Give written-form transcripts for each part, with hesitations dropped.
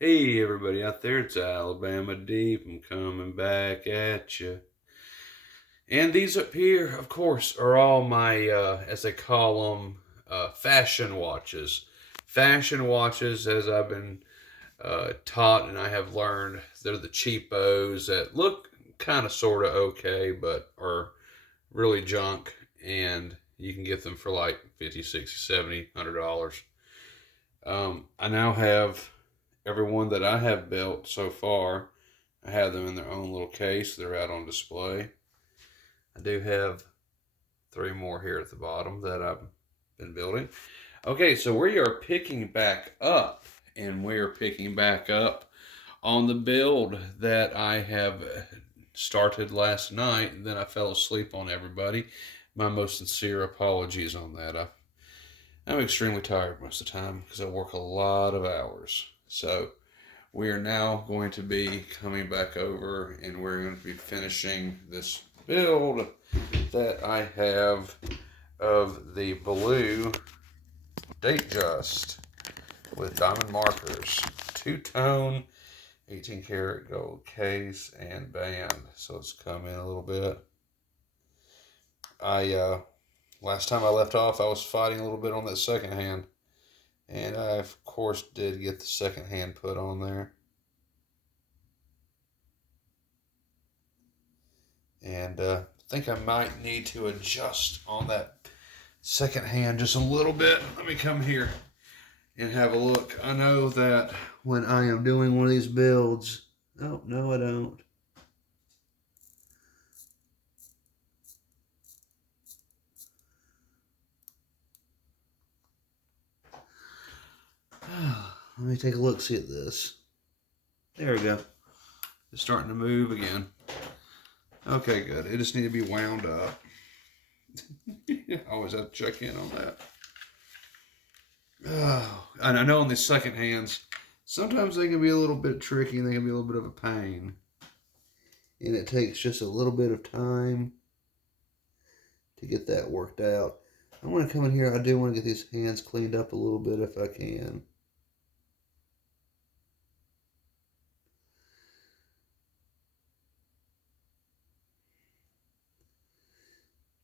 Hey everybody out there, it's Alabama Deep. I'm coming back at you. And these up here, of course, are all my, as they call them, fashion watches. Fashion watches, as I've been taught and I have learned, they're the cheapos that look kind of sort of okay, but are really junk. And you can get them for like 50, 60, 70, $100. I now have everyone that I have built so far. I have them in their own little case. They're out on display. I do have three more here at the bottom that I've been building. Okay, so we are picking back up, and we are picking back up on the build that I have started last night, and then I fell asleep on everybody. My most sincere apologies on that. I'm extremely tired most of the time because I work a lot of hours. So we are now going to be coming back over and we're going to be finishing this build that I have of the blue Datejust with diamond markers, two-tone, 18 karat gold case and band. So let's come in a little bit. I last time I left off, I was fighting a little bit on that second hand, and I of course did get the second hand put on there. And I think I might need to adjust on that second hand just a little bit. Let me come here and have a look. I know that when I am doing one of these builds, oh, no, I don't. Let me take a look, see at this. There we go. It's starting to move again. Okay, good. It just need to be wound up. I always have to check in on that. And I know on these second hands, sometimes they can be a little bit tricky and they can be a little bit of a pain. And it takes just a little bit of time to get that worked out. I want to come in here. I do want to get these hands cleaned up a little bit if I can.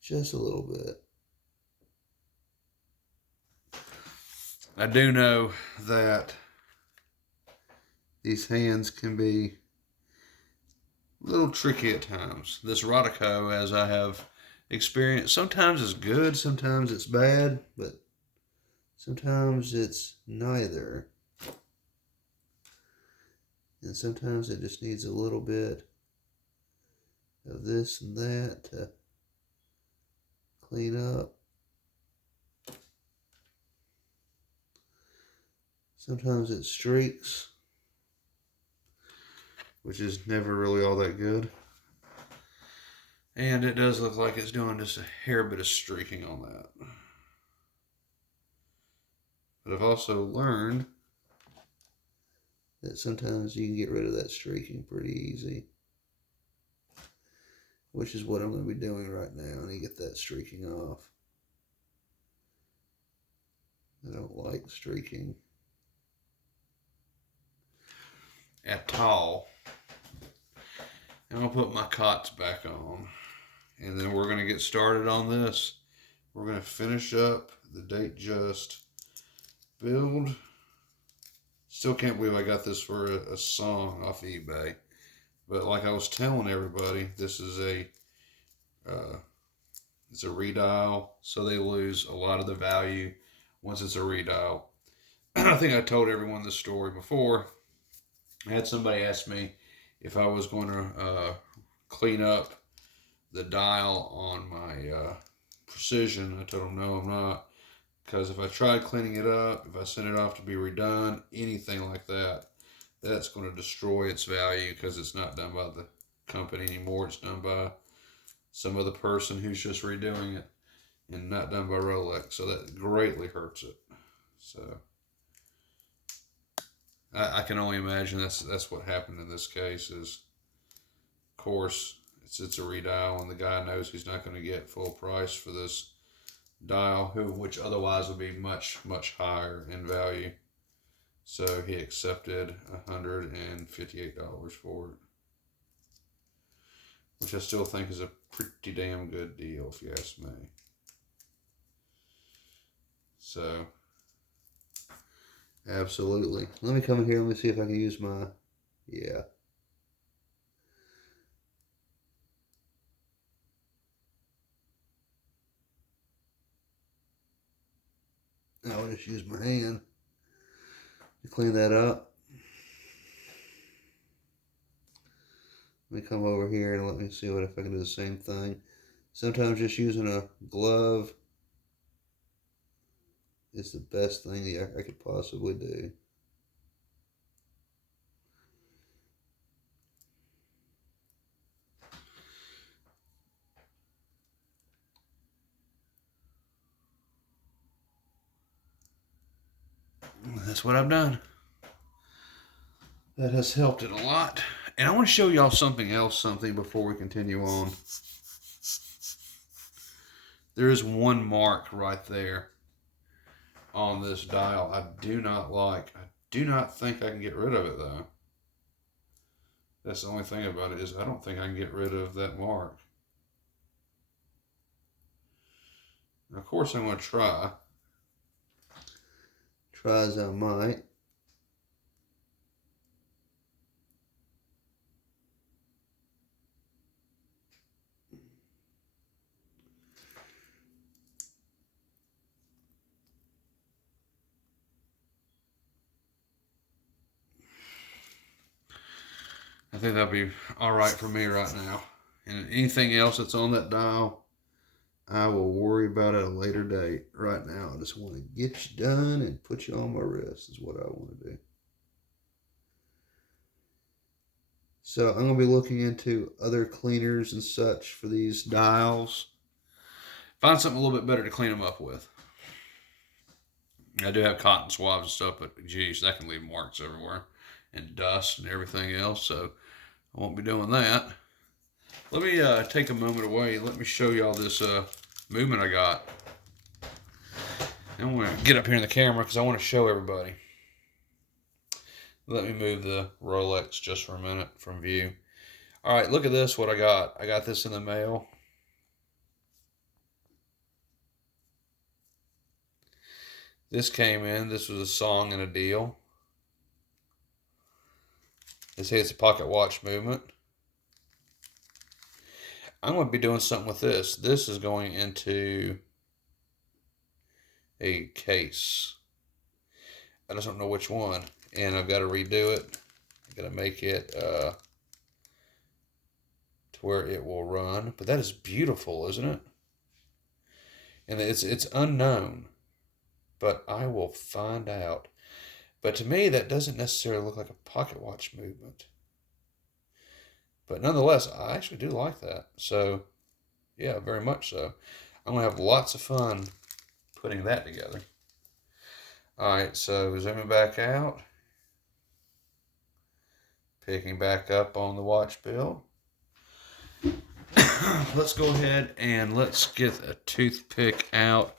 Just a little bit. I do know that these hands can be a little tricky at times. This Rodico, as I have experienced, sometimes it's good, sometimes it's bad, but sometimes it's neither. And sometimes it just needs a little bit of this and that to clean up. Sometimes it streaks, which is never really all that good. And it does look like it's doing just a hair bit of streaking on that. But I've also learned that sometimes you can get rid of that streaking pretty easy, which is what I'm going to be doing right now. I need to get that streaking off. I don't like streaking at all. And I'll put my cots back on. And then we're going to get started on this. We're going to finish up the Datejust build. Still can't believe I got this for a song off eBay. But like I was telling everybody, this is it's a redial, so they lose a lot of the value once it's a redial. I think I told everyone this story before. I had somebody ask me if I was going to clean up the dial on my Precision. I told them no, I'm not, because if I try cleaning it up, if I send it off to be redone, anything like that, that's going to destroy its value because it's not done by the company anymore. It's done by some other person who's just redoing it and not done by Rolex. So that greatly hurts it. So I can only imagine that's what happened in this case. Is of course it's a redial, and the guy knows he's not going to get full price for this dial, which otherwise would be much higher in value. So he accepted $158 for it, which I still think is a pretty damn good deal, if you ask me. So, absolutely. Let me come in here. Let me see if I can use my, yeah. I'll just use my hand to clean that up. Let me come over here and let me see if I can do the same thing. Sometimes just using a glove is the best thing I could possibly do. That's what I've done. That has helped it a lot. And I want to show y'all something before we continue on. There is one mark right there on this dial I do not like. I do not think I can get rid of it, though. That's the only thing about it, is I don't think I can get rid of that mark. And of course, I'm going to try. Try as I might. I think that'll be all right for me right now. And anything else that's on that dial, I will worry about at a later date. Right now, I just want to get you done and put you on my wrist is what I want to do. So I'm going to be looking into other cleaners and such for these dials. Find something a little bit better to clean them up with. I do have cotton swabs and stuff, but geez, that can leave marks everywhere and dust and everything else. So I won't be doing that. Let me take a moment away. Let me show y'all this movement I got. I'm going to get up here in the camera because I want to show everybody. Let me move the Rolex just for a minute from view. All right, look at this, what I got. I got this in the mail. This came in. This was a song and a deal. They say it's a pocket watch movement. I'm going to be doing something with this. This is going into a case. I just don't know which one. And I've got to redo it. I've got to make it to where it will run. But that is beautiful, isn't it? And it's unknown. But I will find out. But to me, that doesn't necessarily look like a pocket watch movement. But nonetheless, I actually do like that. So, yeah, very much so. I'm going to have lots of fun putting that together. All right, so zooming back out. Picking back up on the watch build. Let's go ahead and let's get a toothpick out.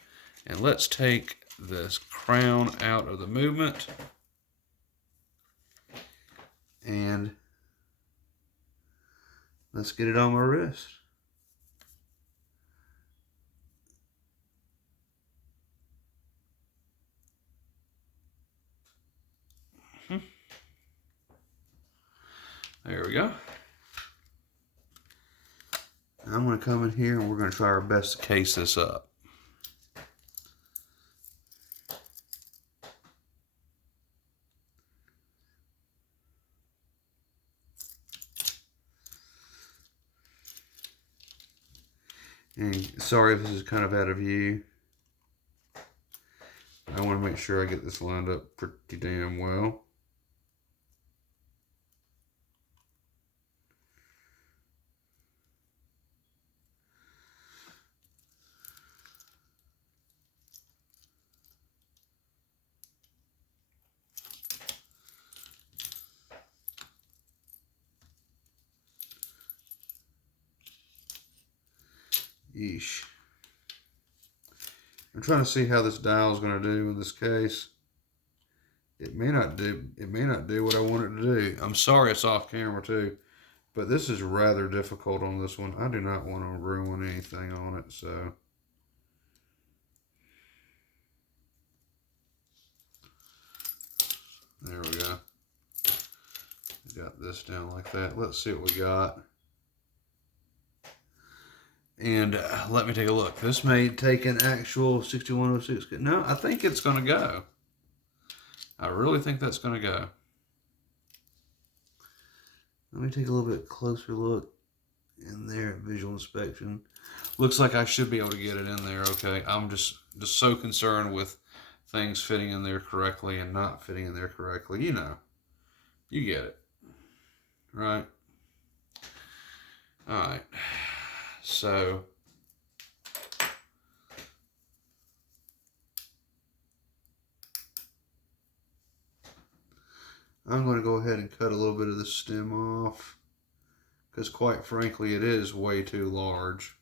And let's take this crown out of the movement. And let's get it on my wrist. There we go. I'm going to come in here and we're going to try our best to case this up. And sorry if this is kind of out of view. I want to make sure I get this lined up pretty damn well. Yeesh. I'm trying to see how this dial is going to do in this case. It may not do what I want it to do. I'm sorry it's off camera too, but this is rather difficult on this one. I do not want to ruin anything on it, so. There we go. Got this down like that. Let's see what we got. And let me take a look. This may take an actual 6106. No, I think it's going to go. I really think that's going to go. Let me take a little bit closer look in there at visual inspection. Looks like I should be able to get it in there. Okay, I'm just so concerned with things fitting in there correctly and not fitting in there correctly. You know, you get it, right? All right, so I'm going to go ahead and cut a little bit of the stem off, because quite frankly it is way too large,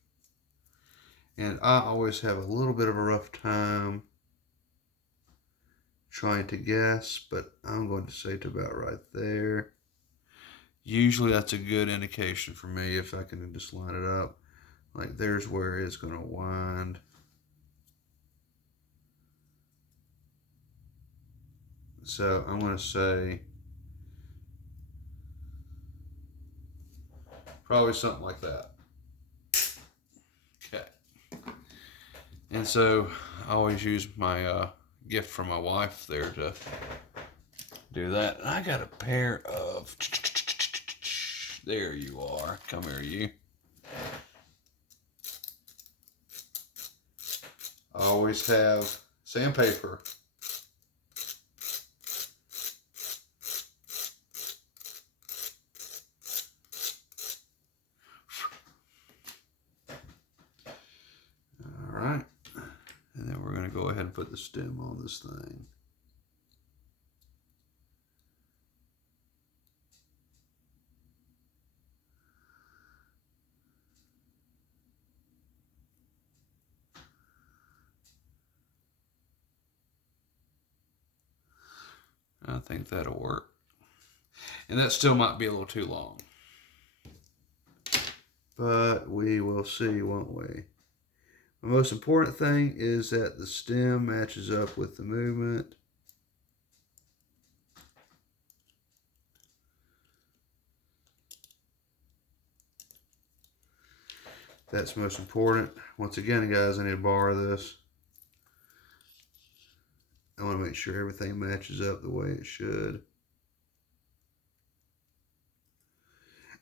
and I always have a little bit of a rough time trying to guess, but I'm going to say to about right there. Usually that's a good indication for me if I can just line it up. Like there's where it's going to wind. So I'm going to say probably something like that. Okay. And so I always use my gift from my wife there to do that. And I got a pair of, there you are. Come here, you. I always have sandpaper. All right. And then we're going to go ahead and put the stem on this thing. I think that'll work. And that still might be a little too long. But we will see, won't we? The most important thing is that the stem matches up with the movement. That's most important. Once again, guys, I need to borrow this. I want to make sure everything matches up the way it should.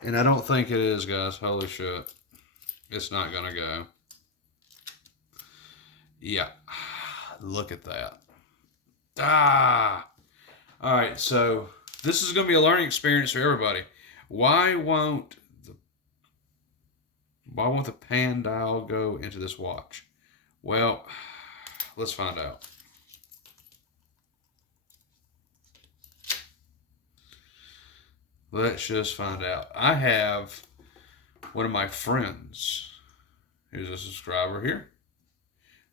And I don't think it is, guys. Holy shit. It's not going to go. Yeah. Look at that. Ah! All right, so this is going to be a learning experience for everybody. Why won't the pan dial go into this watch? Well, let's find out. Let's just find out. I have one of my friends who's a subscriber here.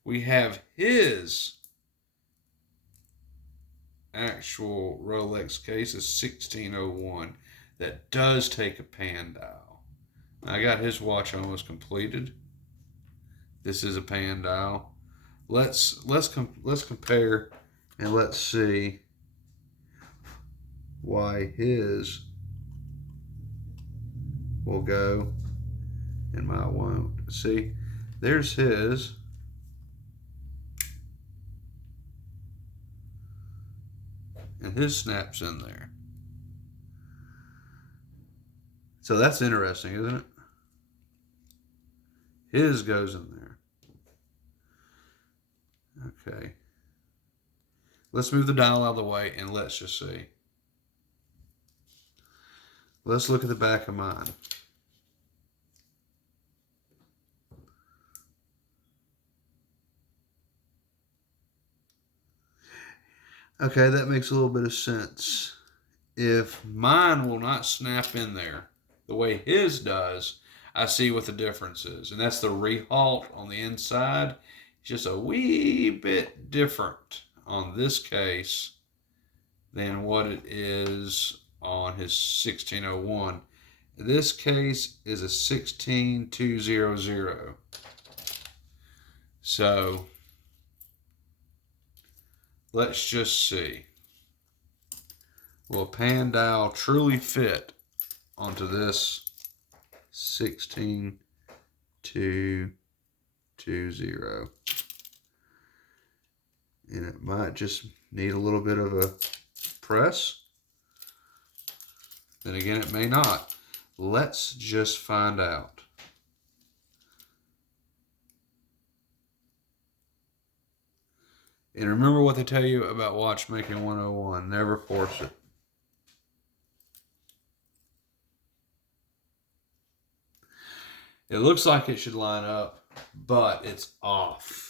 We have his actual Rolex case, a 1601, that does take a pan dial. I got his watch almost completed. This is a pan dial. Let's compare and let's see why his will go and mine won't. See, there's his. And his snaps in there. So that's interesting, isn't it? His goes in there. Okay. Let's move the dial out of the way and let's just see. Let's look at the back of mine. Okay, that makes a little bit of sense. If mine will not snap in there the way his does, I see what the difference is. And that's the Rehalt on the inside. It's just a wee bit different on this case than what it is on his 1601. This case is a 16200. So let's just see. Will a pan dial truly fit onto this 16220? And it might just need a little bit of a press. Then again, it may not. Let's just find out. And remember what they tell you about watchmaking 101. Never force it. It looks like it should line up, but it's off.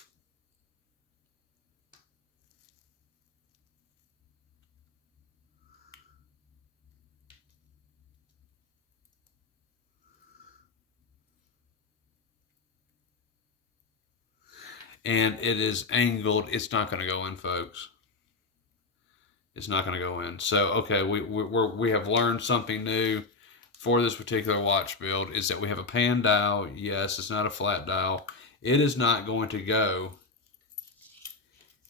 And it is angled. It's not going to go in, folks. It's not going to go in. So, okay, we have learned something new for this particular watch build, is that we have a pan dial. Yes, it's not a flat dial. It is not going to go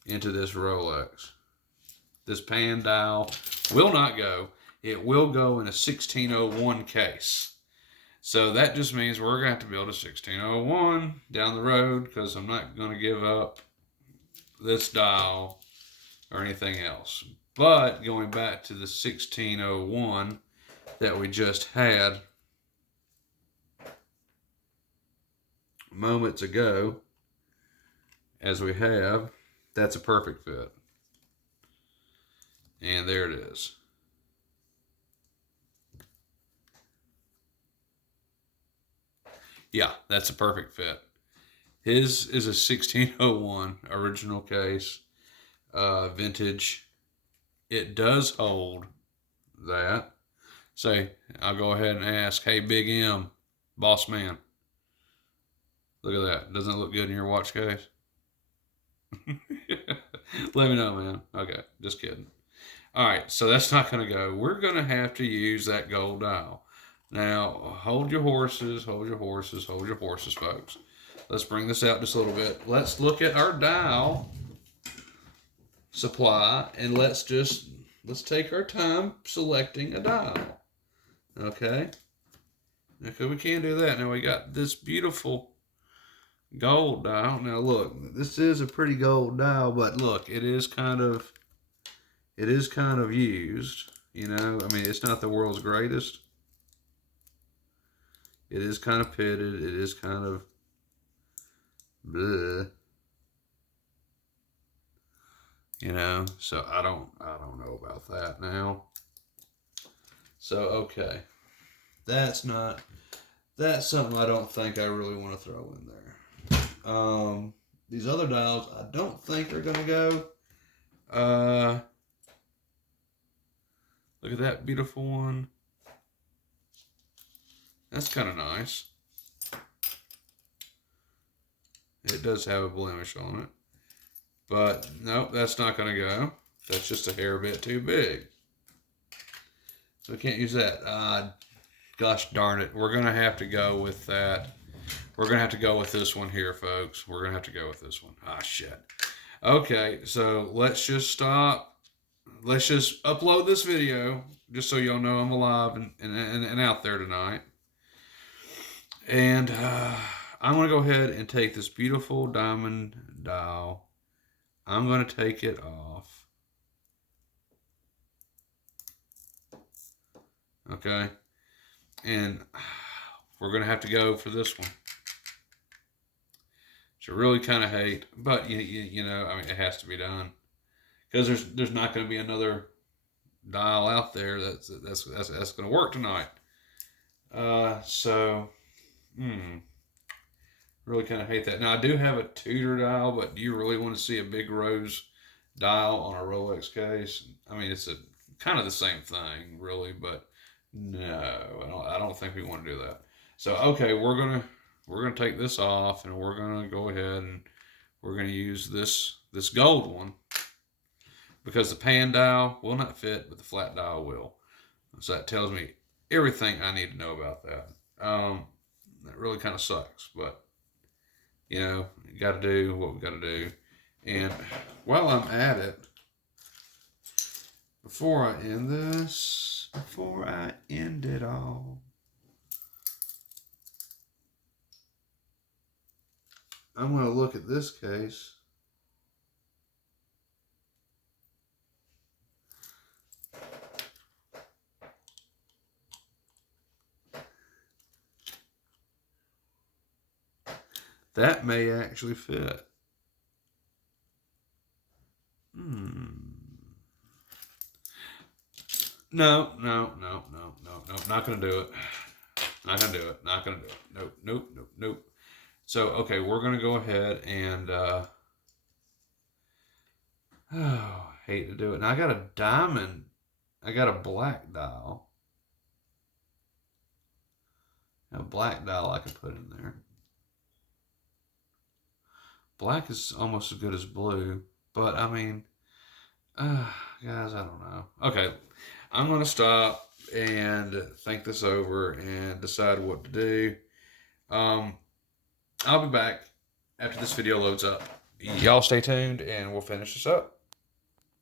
into this Rolex. This pan dial will not go. It will go in a 1601 case. So that just means we're going to have to build a 1601 down the road, because I'm not going to give up this dial or anything else. But going back to the 1601 that we just had moments ago, as we have, that's a perfect fit. And there it is. Yeah, that's a perfect fit. His is a 1601 original case, vintage. It does hold that. Say, I'll go ahead and ask, hey, Big M, boss man, look at that. Doesn't it look good in your watch case? Let me know, man. Okay, just kidding. All right, so that's not going to go. We're going to have to use that gold dial. Now, hold your horses, hold your horses, hold your horses, folks. Let's bring this out just a little bit. Let's look at our dial supply, and let's take our time selecting a dial. Okay? Okay, we can do that. Now we got this beautiful gold dial. Now look, this is a pretty gold dial, but look, it is kind of used. You know, I mean, it's not the world's greatest. It is kind of pitted. It is kind of bleh. You know, so I don't know about that now. So okay, that's something I don't think I really want to throw in there. These other dials I don't think are gonna go. Look at that beautiful one. That's kind of nice. It does have a blemish on it. But, nope, that's not going to go. That's just a hair bit too big. So we can't use that. Gosh darn it. We're going to have to go with that. We're going to have to go with this one here, folks. We're going to have to go with this one. Ah, shit. Okay, so let's just stop. Let's just upload this video, just so y'all know I'm alive and out there tonight. And I'm going to go ahead and take this beautiful diamond dial. I'm going to take it off. Okay. And we're going to have to go for this one. Which I really kind of hate. But, you know, I mean, it has to be done. Because there's not going to be another dial out there that's going to work tonight. Really kind of hate that. Now, I do have a Tudor dial, but do you really want to see a big rose dial on a Rolex case? I mean, it's kind of the same thing, really, but no, I don't think we want to do that. So, okay, we're gonna take this off, and we're gonna go ahead and we're gonna use this gold one. because the pan dial will not fit, but the flat dial will. So that tells me everything I need to know about that. That really kind of sucks, but you know, you got to do what we got to do. And while I'm at it, before I end it all, I'm going to look at this case. That may actually fit. No, not gonna do it. Not gonna do it. Not gonna do it. Nope. So, okay, we're gonna go ahead and, hate to do it. Now I got a diamond. I got a black dial. A black dial I can put in there. Black is almost as good as blue, but I mean, guys, I don't know. Okay, I'm going to stop and think this over and decide what to do. I'll be back after this video loads up. Y'all stay tuned and we'll finish this up.